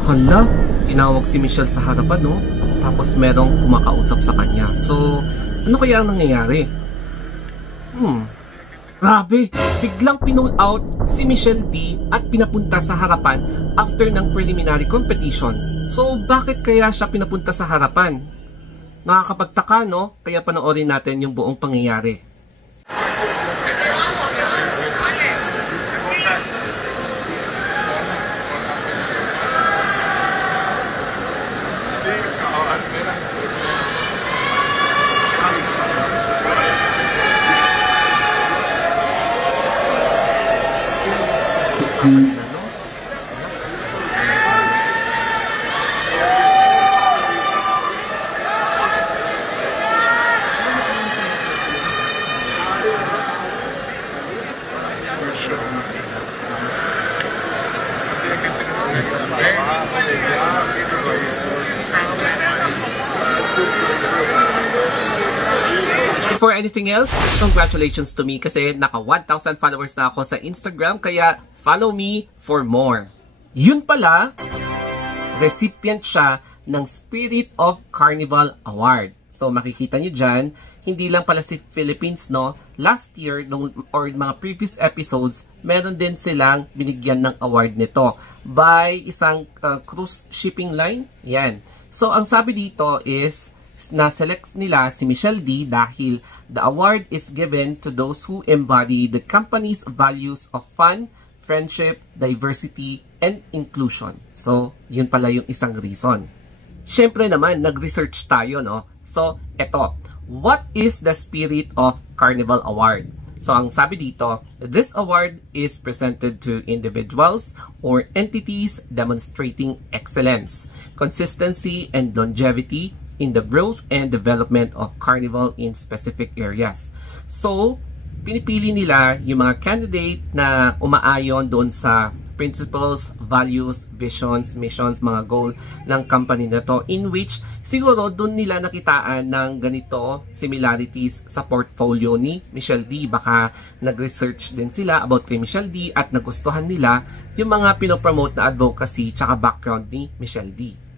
Hala, tinawag si Michelle sa harapan, no? Tapos merong kumakausap sa kanya. So, ano kaya ang nangyayari? Grabe, biglang pinull out si Michelle D at pinapunta sa harapan after ng preliminary competition. So, bakit kaya siya pinapunta sa harapan? Nakakapagtaka, no? Kaya panoorin natin yung buong pangyayari. Before anything else, congratulations to me kasi naka 1,000 followers na ako sa Instagram, kaya follow me for more. Yun pala, recipient siya ng Spirit of Carnival Award. So makikita nyo dyan, hindi lang pala si Philippines, no? Last year, or mga previous episodes, meron din silang binigyan ng award nito by isang cruise shipping line. Yan. So ang sabi dito is, na-select nila si Michelle D dahil the award is given to those who embody the company's values of fun, friendship, diversity, and inclusion. So, yun pala yung isang reason. Siyempre naman, nag-research tayo, no? So, eto. What is the Spirit of Carnival Award? So, ang sabi dito, this award is presented to individuals or entities demonstrating excellence, consistency, and longevity in the growth and development of Carnival in specific areas. So, pinipili nila yung mga candidate na umaayon doon sa principles, values, visions, missions, mga goal ng company na to, in which siguro doon nila nakitaan ng ganito similarities sa portfolio ni Michelle D. Baka nag-research din sila about kay Michelle D at nagustuhan nila yung mga pinopromote na advocacy tsaka background ni Michelle D.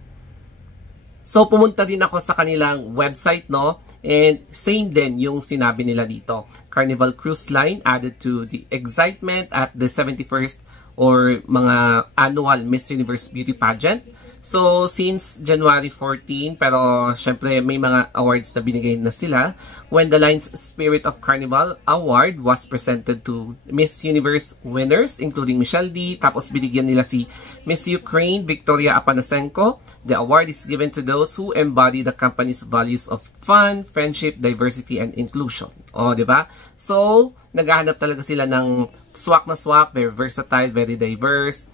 So, pumunta din ako sa kanilang website, no? And same din yung sinabi nila dito. Carnival Cruise Line added to the excitement at the 71st or mga annual Miss Universe Beauty Pageant. So, since January 14, pero syempre may mga awards na binigay na sila. When the line's Spirit of Carnival Award was presented to Miss Universe winners, including Michelle D. Tapos binigyan nila si Miss Ukraine, Victoria Apanasenko. The award is given to those who embody the company's values of fun, friendship, diversity, and inclusion. O, di ba? So, naghahanap talaga sila ng swak na swak, very versatile, very diverse.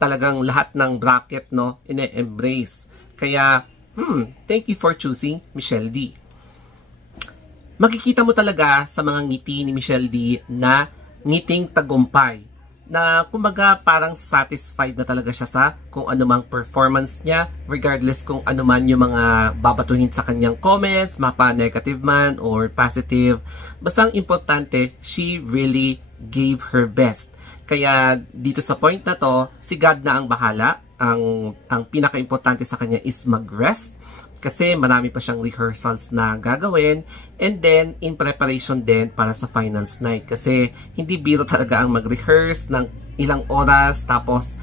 Talagang lahat ng bracket, no, ine-embrace. Kaya, thank you for choosing Michelle D. Makikita mo talaga sa mga ngiti ni Michelle D na ngiting tagumpay. Na kumbaga parang satisfied na talaga siya sa kung anumang performance niya, regardless kung anuman yung mga babatuhin sa kanyang comments, mapa negative man or positive. Basta ang importante, she really gave her best. Kaya dito sa point na to, si God na ang bahala. Ang pinaka-importante sa kanya is mag-rest kasi marami pa siyang rehearsals na gagawin, and then in preparation din para sa finals night kasi hindi biro talaga ang mag-rehearse ng ilang oras tapos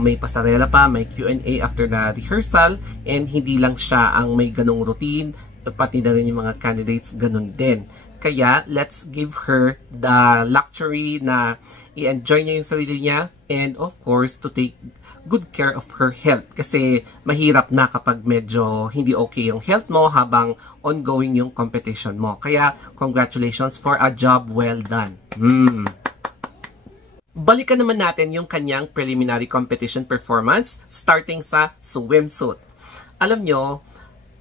may pasarela pa, may Q&A after the rehearsal, and hindi lang siya ang may ganong routine, pati na rin yung mga candidates ganun din. Kaya, let's give her the luxury na i-enjoy niya yung sarili niya and of course, to take good care of her health. Kasi mahirap na kapag medyo hindi okay yung health mo habang ongoing yung competition mo. Kaya, congratulations for a job well done. Balikan naman natin yung kanyang preliminary competition performance starting sa swimsuit. Alam nyo,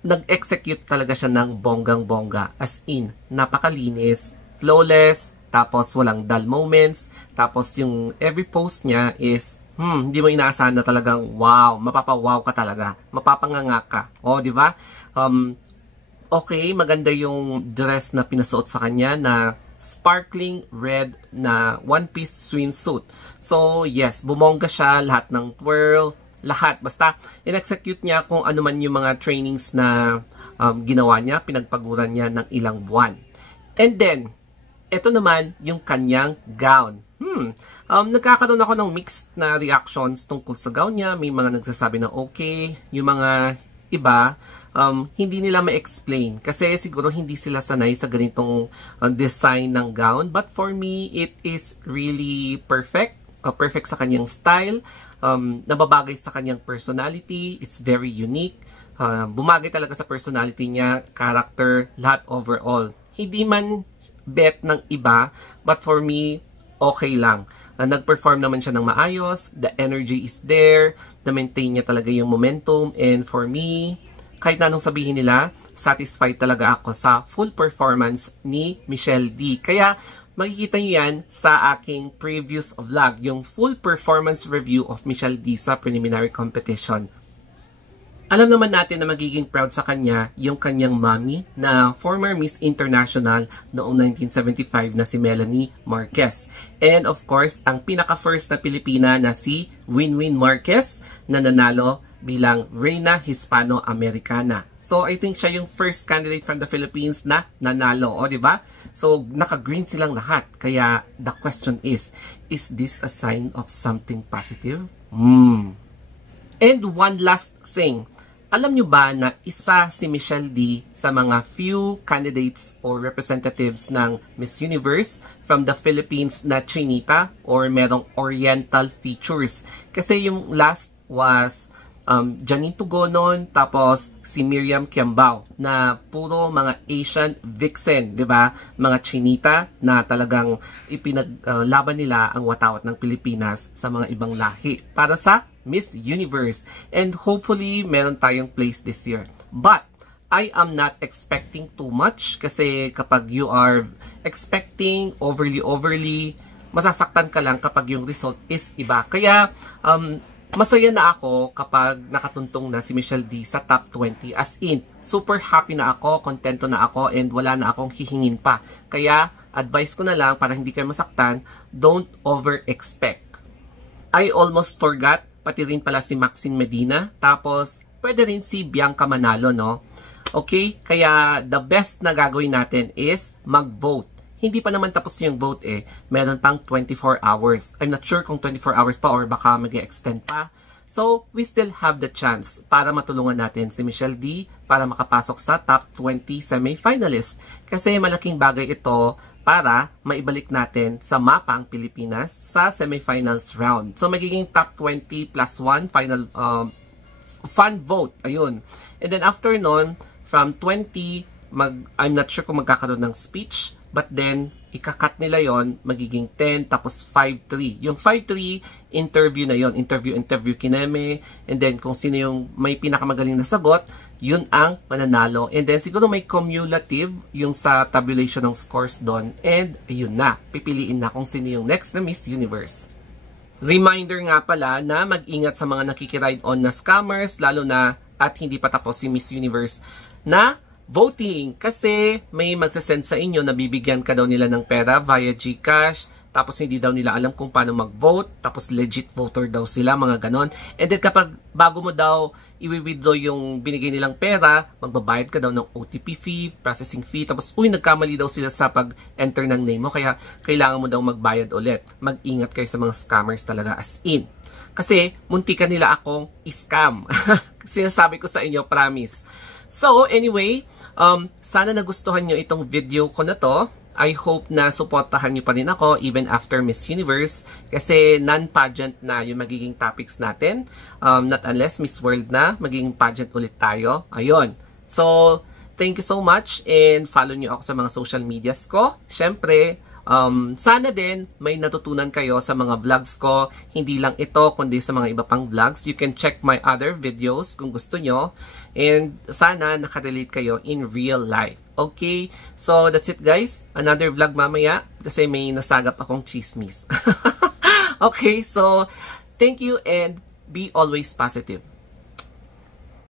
nag-execute talaga siya ng bonggang-bongga. As in, napakalinis, flawless, tapos walang dull moments, tapos yung every post niya is, hindi mo inaasahan na talagang wow, mapapawaw ka talaga, mapapanganga ka. O, di ba? Okay, maganda yung dress na pinasuot sa kanya na sparkling red na one-piece swimsuit. So, yes, bumongga siya, lahat ng twirl, lahat. Basta, in-execute niya kung ano man yung mga trainings na ginawa niya, pinagpaguran niya ng ilang buwan. And then, ito naman yung kanyang gown. Nagkakaroon ako ng mixed na reactions tungkol sa gown niya. May mga nagsasabi na okay, yung mga iba, hindi nila ma-explain kasi siguro hindi sila sanay sa ganitong design ng gown. But for me, it is really perfect. Perfect sa kanyang style. Nababagay sa kanyang personality. It's very unique. Bumagay talaga sa personality niya, character, lahat overall. Hindi man bet ng iba, but for me, okay lang. Nag-perform naman siya ng maayos, the energy is there, na-maintain niya talaga yung momentum, and for me, kahit na anong sabihin nila, satisfied talaga ako sa full performance ni Michelle D. Kaya, makikita niyo yan sa aking previous vlog, yung full performance review of Michelle D sa preliminary competition. Alam naman natin na magiging proud sa kanya yung kanyang mommy na former Miss International noong 1975 na si Melanie Marquez. And of course, ang pinaka-first na Pilipina na si Winwin Marquez na nanalo bilang Reina Hispano-Americana. So I think siya yung first candidate from the Philippines na nanalo, o di ba? So naka-green silang lahat. Kaya the question is this a sign of something positive? And one last thing. Alam nyo ba na isa si Michelle D sa mga few candidates or representatives ng Miss Universe from the Philippines na chinita or merong oriental features? Kasi yung last was Janine Tugonon, tapos si Miriam Kiambao na puro mga Asian vixen, 'di ba? Mga chinita na talagang ipinaglaban nila ang watawat ng Pilipinas sa mga ibang lahi para sa Miss Universe. And hopefully, meron tayong place this year. But, I am not expecting too much kasi kapag you are expecting overly, masasaktan ka lang kapag yung result is iba. Kaya, masaya na ako kapag nakatuntong na si Michelle D sa top 20. As in, super happy na ako, kontento na ako, and wala na akong hihingin pa. Kaya, advice ko na lang para hindi kayo masaktan, don't over-expect. I almost forgot, pati rin pala si Maxine Medina. Tapos, pwede rin si Bianca Manalo, no? Okay? Kaya, the best na gagawin natin is mag-vote. Hindi pa naman tapos yung vote eh. Meron pang 24 hours. I'm not sure kung 24 hours pa or baka mag-extend pa. So, we still have the chance para matulungan natin si Michelle D para makapasok sa top 20 semi-finalists. Kasi malaking bagay ito para maibalik natin sa mapang Pilipinas sa semifinals round. So, magiging top 20 plus 1 final fan vote. Ayun. And then after nun, from 20, I'm not sure kung magkakaroon ng speech, but then, ikakat nila yon magiging 10, tapos 5-3. Yung 5-3, interview na yon. Interview kineme. And then, kung sino yung may pinakamagaling na sagot, yun ang mananalo. And then, siguro may cumulative yung sa tabulation ng scores doon. And, ayun na. Pipiliin na kung sino yung next na Miss Universe. Reminder nga pala na mag-ingat sa mga nakikiride on na scammers, lalo na at hindi pa tapos si Miss Universe na voting. Kasi may magsasend sa inyo na bibigyan ka daw nila ng pera via GCash. Tapos hindi daw nila alam kung paano mag-vote. Tapos legit voter daw sila, mga ganon. And then kapag bago mo daw i-withdraw yung binigay nilang pera, magbabayad ka daw ng OTP fee, processing fee. Tapos nagkamali daw sila sa pag-enter ng name mo. Kaya kailangan mo daw magbayad ulit. Mag-ingat kayo sa mga scammers talaga, as in. Kasi muntikan nila akong scam. Sinasabi ko sa inyo, promise. So anyway, sana nagustuhan nyo itong video ko na to. I hope na suportahan nyo pa rin ako even after Miss Universe kasi non-pageant na yung magiging topics natin. Not unless Miss World na, magiging pageant ulit tayo. Ayun. So, thank you so much and follow nyo ako sa mga social medias ko. Syempre, sana din may natutunan kayo sa mga vlogs ko. Hindi lang ito, kundi sa mga iba pang vlogs. You can check my other videos kung gusto nyo. And sana nakarelate kayo in real life. Okay? So, that's it guys. Another vlog mamaya kasi may nasagap akong chismis. Okay? So, thank you and be always positive.